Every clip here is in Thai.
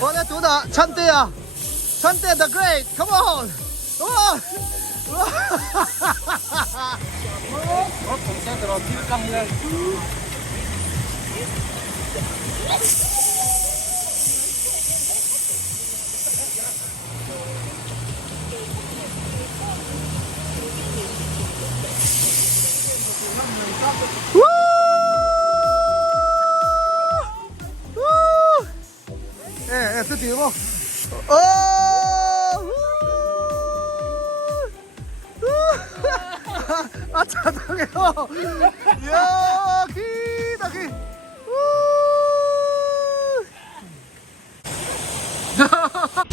我来读的chan爹啊，chan爹the great，come on，哇！我从前在老地刚来。哎，这顶不？哦，啊，查到了，呀，去，打去，哈哈哈。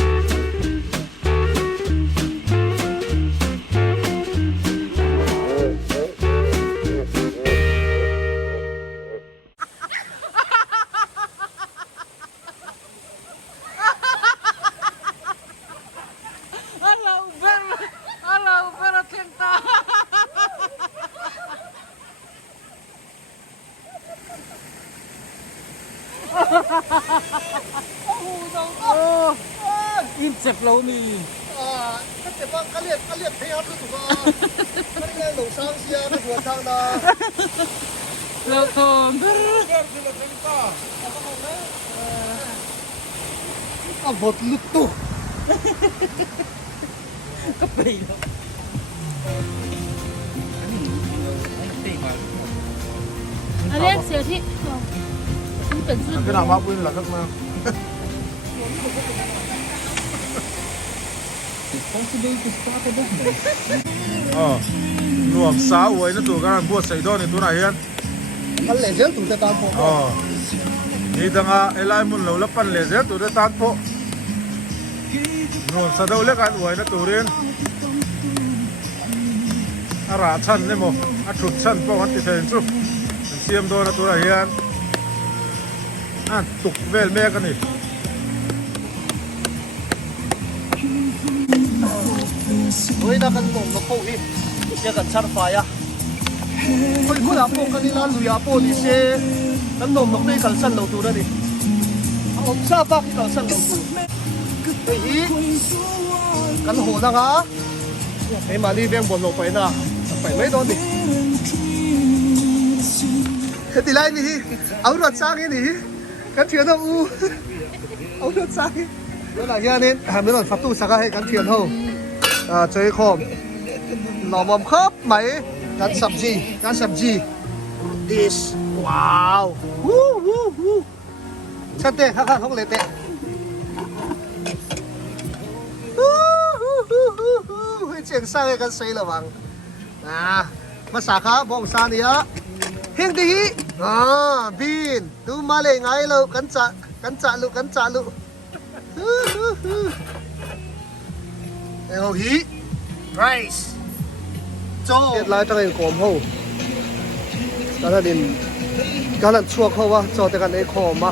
เจ็บเรานี่ก็เจ็บว่าก็เรียกพยายามรู้สึกว่าไม่ได้หลงช้างเชียร์ไม่หัวช้างนะเราทนก็บดลุกตุ๊ก็ไปแล้วอันนี้เสียที่เป็นชื่อก็นำมาปืนหลักมาหน่วงสาวไว้นั่นตัวกันบวชใส่ดอนในตัวไหนยันมันเหล่เจ้าตัวจะตามผมนี่ดังอ่ะไอ้ลายมุนเหล่าละปันเหล่เจ้าตัวจะตามผมหน่วงสะดาวเล็กอันไว้นั่นตัวเรียนอาราชันเนี่ยมั้งอาชุดชันเพราะวันที่เห็นสุดเสียมโดนตัวไหนยันตุกเวลแม่กันนี่เฮ้ยนักการเมืองมาพูดอีกยังกันชัดไฟอ่ะคนคนอาโปกันนี่ล้านลุยอาโปนี่เช่กันนมนกได้กันสั้นเราตัวนั่นดิผมทราบว่ากันสั้นเราตัวเฮ้ยกันโหนังอ่ะไอ้มาลีเบี้ยงบนลงไปนะไปไม่โดนดิเฮ้ยตีไรนี่เอารถจ้างนี่กันเถื่อนเอาเอารถจ้างแล้วหลังจากนี้ทำเรื่องฝักตู้สักให้กันเถื่อนเท่าchơi khom lò mồm khớp máy gắn sập gì this wow chân tê khắc không lệ tệ chuyện sang cái xây là bằng mà xả khá bông xa đi á hiên đi bin tu mà lệ ngay lâu cắn chạ lụ hí rice cho hiện lại trong cái cồm hậu cái là đình cái là chuột hậu á cho cái này cồm mà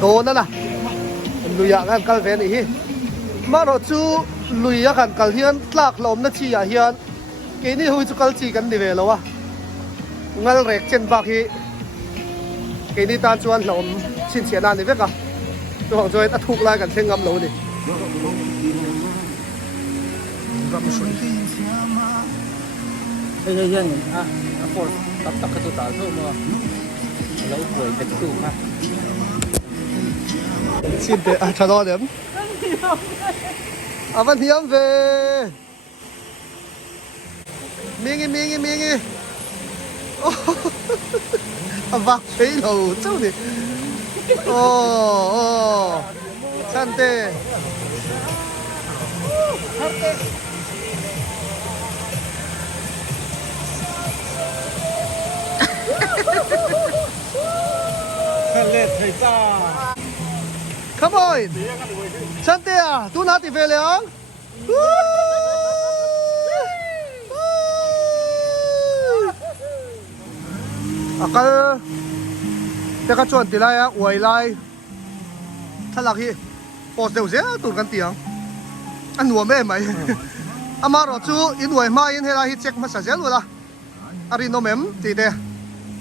đồ nữa là lùi à cái cái về này mà nó chú lùi à cái hiền lạc lom nó chi à hiền cái này hui chú cái chi cái đi về lâu à ngal rek trên bạc hi cái này ta chuan lom xin tiền ăn đi biết à tôi hỏi rồi ta thuộc lại cái thiên ngâm lâu điเยอะๆอ่ะโคตรตักกระตุ้นตาสู้มาแล้วป่วยเป็นตู้ค่ะxin để chờ đo điểm Văn Hiếm về miếng vạc thấy đầu châu thì chăn têทะเลไทยจ้า Come on. Santia, tu nati veleang. Akal teka chuan tilai a uai lai thalak hi pos deuh zia tur kan tiang an nuam em mai ama ro chu in uai ma in hela hi check ma sa zel wala ari no mem ti de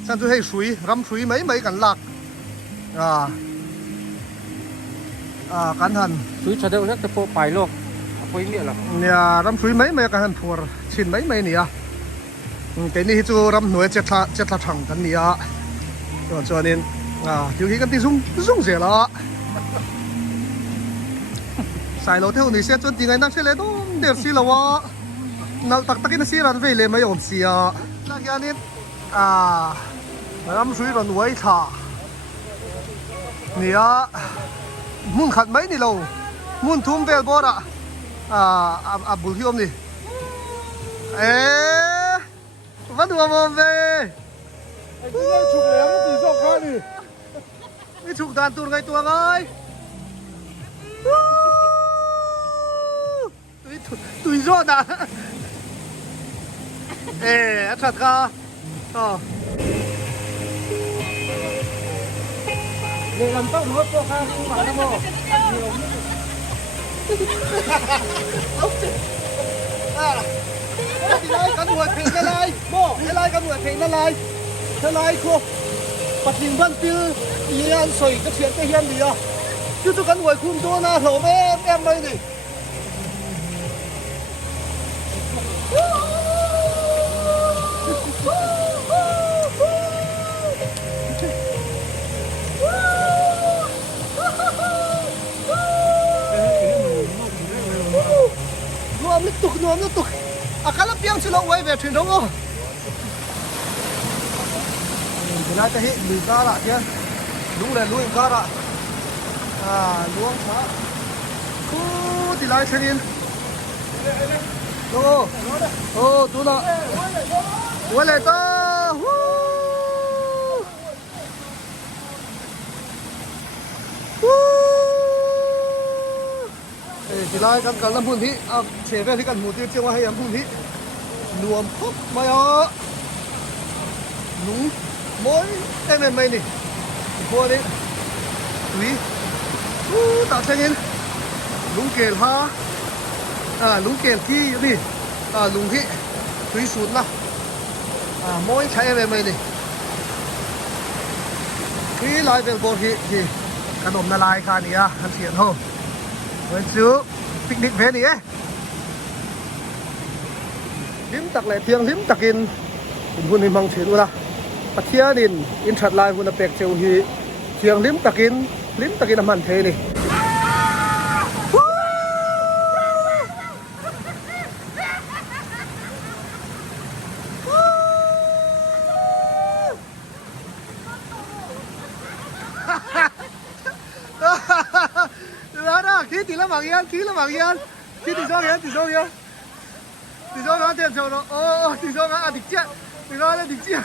san chu hei sui ram sui mai mai kan lak kan han suy cho đâu rất là po phải luôn po ý nghĩa là nia ram sui mai mai kan han phur chin mai mai nia cái này chu ram nuôi chết thà thằng kan nia cho nên thiếu khí kan ti sung dễ la sai lo theo ni se chon ti ngai nak se le do der si lawa nal tak takin si ran ve le mai om sia la ya ni ram sui ran wai tha nia mun khat mai ni lo mun thum vel bora bul hiom ni vẫn đùa mồm về Anh cứ lên chụp lém tí dọc khác đi. cái chụp đàn tuôn ngay tuồng ơi tùy rốt à ê thật ca để làm tóc nó po khang không phải đâu mà thì đây cán đuổi phình ra lại bố cái lại cán đuổi phình ra lại thế lại cô bắt nhìn văn tiêu ý ăn sôi cái chuyện cái hiên gì à chứ tôi cán đuổi khum to na lỗ em đây này nuông nó tục akala piang chilo wai ve thin dong o cái này hi lùi ca lại kia đúng là lùi ca lại luông phá cu thì lại thế nên tu nó quay lại ta thì lại cần làm phun thị chế về thì cần một tiêu chiêu hay làm phun thị luồng khóc mày ơ đúng mỗi em mày nè qua đi túi tạo thành in lúng kèn ha lúng kèn kia đi lúng thị túi sụt na mỗi trái em mày nè khi lại về bộ thì cái đom na lại khai nè hắn xiên thôi với chú picnic về nè lim tak le thiang lim takin hun hi mang thil ula pathia din in that lai hun a pek cheu hi thiang lim takin man the ni đó khí thì là bằng yên khí thì do yên thì do nó tiền chầu nó thì do nó địch chết thì do nó địch chết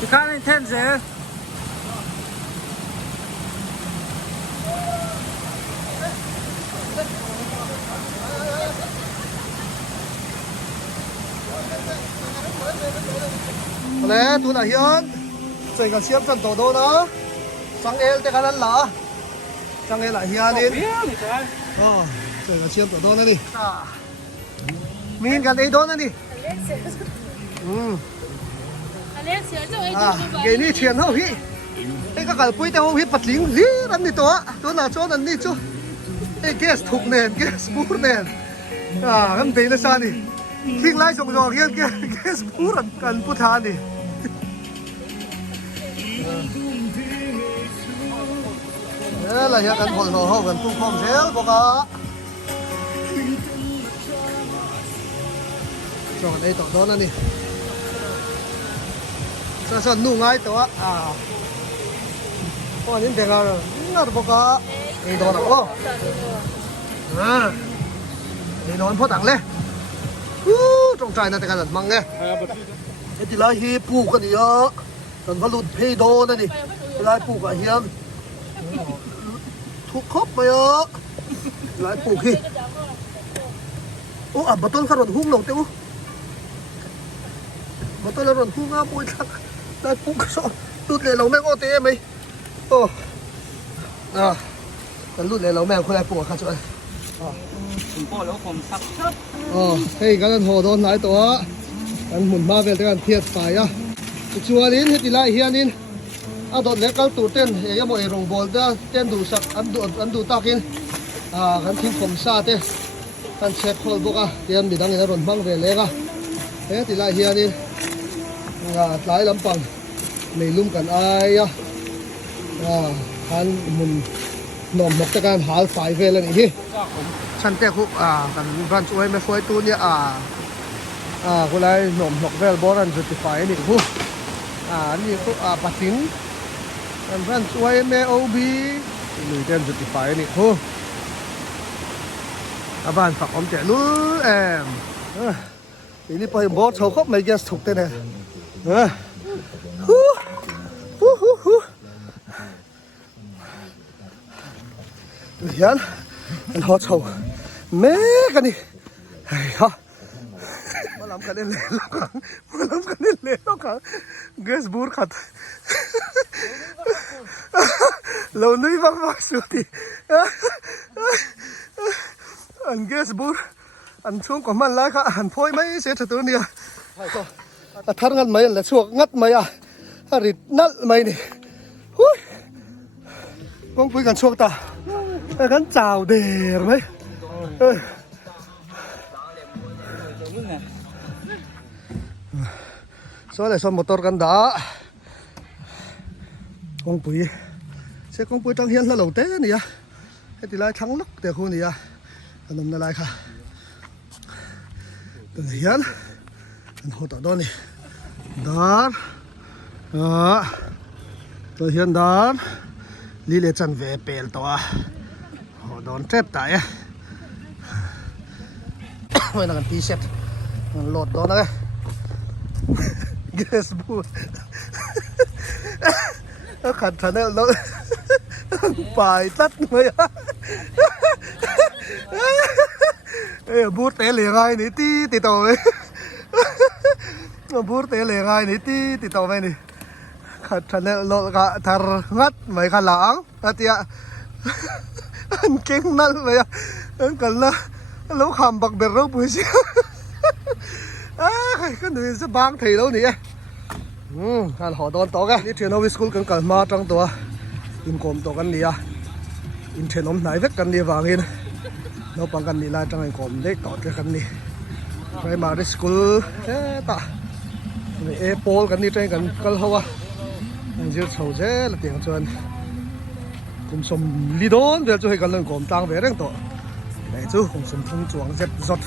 thì khá là thêm dễ lẽ tu là hiền chơi cái xiêm chân tổ đô đó sang el te kanan la sang el là hiền đi chơi cái xiêm tổ đô này đi min cái đấy đô này đi Alexia, cái ấy cái này tiền đâu hi ไอ้ก็กระปุยแต่ว่าฮิตปัดลิงฮีอันนี้ตัวหน้าจอนั่นนี่จูไอ้แก๊สถูกแน่แก๊สบูร์แน่กันตีนะซานี่ทิ้งไล่ส่งๆเงี้ยแก๊สบูร์กันพุทธานี่อะไรเงี้ยกันคนห่อกันตุ้งพร้อมเซลบอกว่าจอดไอ้ต่อโดนนั่นนี่ส่วนนุ่งไงตัวพอนี้เด็กอ่ะน่าจะบอกว่าไอ้โดนอ่ะโอ้ไอ้โดนพ่อตังเลยตรงใจนะแต่กันมังไงไอ้ที่ไรฮีปลูกกันเยอะตอนพลุดเพโดนั่นนี่ไรปลูกอะเฮียมทุกครบไปเยอะไรปลูกฮีโอ้บัตรต้นขรอนหุ้งหลงเต้าบัตรขรอนหุ้งอ่ะปุ้ยทักได้ปลูกก็รุ่นเลยเราแม่งโอเต้ไหมโอ้แต่รุ่นเลยเราแม่งคนไรปลูกข้าช่วยคุณพ่อแล้วผมซักชอบเฮ้ยกันโหโดนหลายตัวกันหมุนมาเป็นกันเทียบไฟชัวนินเฮติไลเฮียนินโดนเล็กก็ตูเต้นยังไม่ลงบอลเด้อเต้นดูสักอันดูตากินกันทิ้งผมซาเต้กันเช็คโคลบุกเตรียมมีดังในรถบังเวเล็กเฮติไลเฮียนินหลายลำปังไม่ลุ่มกันไอ้กันหมุนหน่อมหมกตะการหาไฟเวลนี่ฉันแต่คุกกันรันช่วยไม่ช่วยตูเนี่ยคนไรหน่อมหมกเวลบอรันจุดไฟนี่คุกนี่คุกปัดสินกันรันช่วยไม่โอบีนี่เต็มจุดไฟนี่คุกบ้านฝักอมแจนู้ทีนี้ไปบอสเขาก็ไม่แกสถูกเต้นเลยเยันมันหอเฉาแม่กันนี่เฮ้ยฮะมาล้ำกันเล่นเล่นแล้วกันมาล้ำกันเล่นเล่นแล้วกันเกสบูร์ขัดเราหนุ่ยฟังฟังสุดที่อันเกสบูร์อันช่วงก่อนมันไล่ค่ะอันพ่อยไม่เสียตัวเนี่ยทัดงัดไหมและช่วงงัดไหมริดนัดไหมนี่ก้องคุยกันช่วงตากันจ่าวเดร์ไหมส่วนอะไรส่วนมอเตอร์กันด่ากองปุ๋ยเสียกองปุ๋ยตั้งเฮียนแล้วเหล่าเต้นี่ให้ตีลายทั้งลักแต่คนนี่ขนมอะไรค่ะตั้งเฮียนอันหัวต่อด้านนี่ดาร์ตัวเฮียนดาร์ลีเลจันเวเปลตัวโดนเจ็บตายไม่นักพีเซ็ตมันโหลดโดนเลยเกสบูขัดทันแล้วปลายตัดเลยบูเตะเหลี่ยงไงนี่ตีต่อไปบูเตะเหลี่ยงไงนี่ตีต่อไปนี่ขัดทันแล้วก็ทาร์งัดไม่ขัดหลังนะเตี้ยอันเก่งนั่นเลยอันกันละแล้วคำบักเบรบุษก็ดูสบางทีแล้วนี่การหอดอนต่อกันนี่เทรนวิสกุลกันมาจังตัวอินโคมต่อกันนี่อินเทรนอมไหนเวกกันนี่วางอินเราปังกันนี่ลายจังอินโคมเล็กต่อกันนี่ไปมาดิสกุลตาเอโปลกันนี่ใจกันกันเขาว่ายืดเฉาเจ้ละเตียงชวนคุมสมลีโดนเดี๋ยวจะให้กันเรื่องโคมต่างเวรเรื่องต่อไหนจู่คุมสมทุ่งจวงเจ็บสด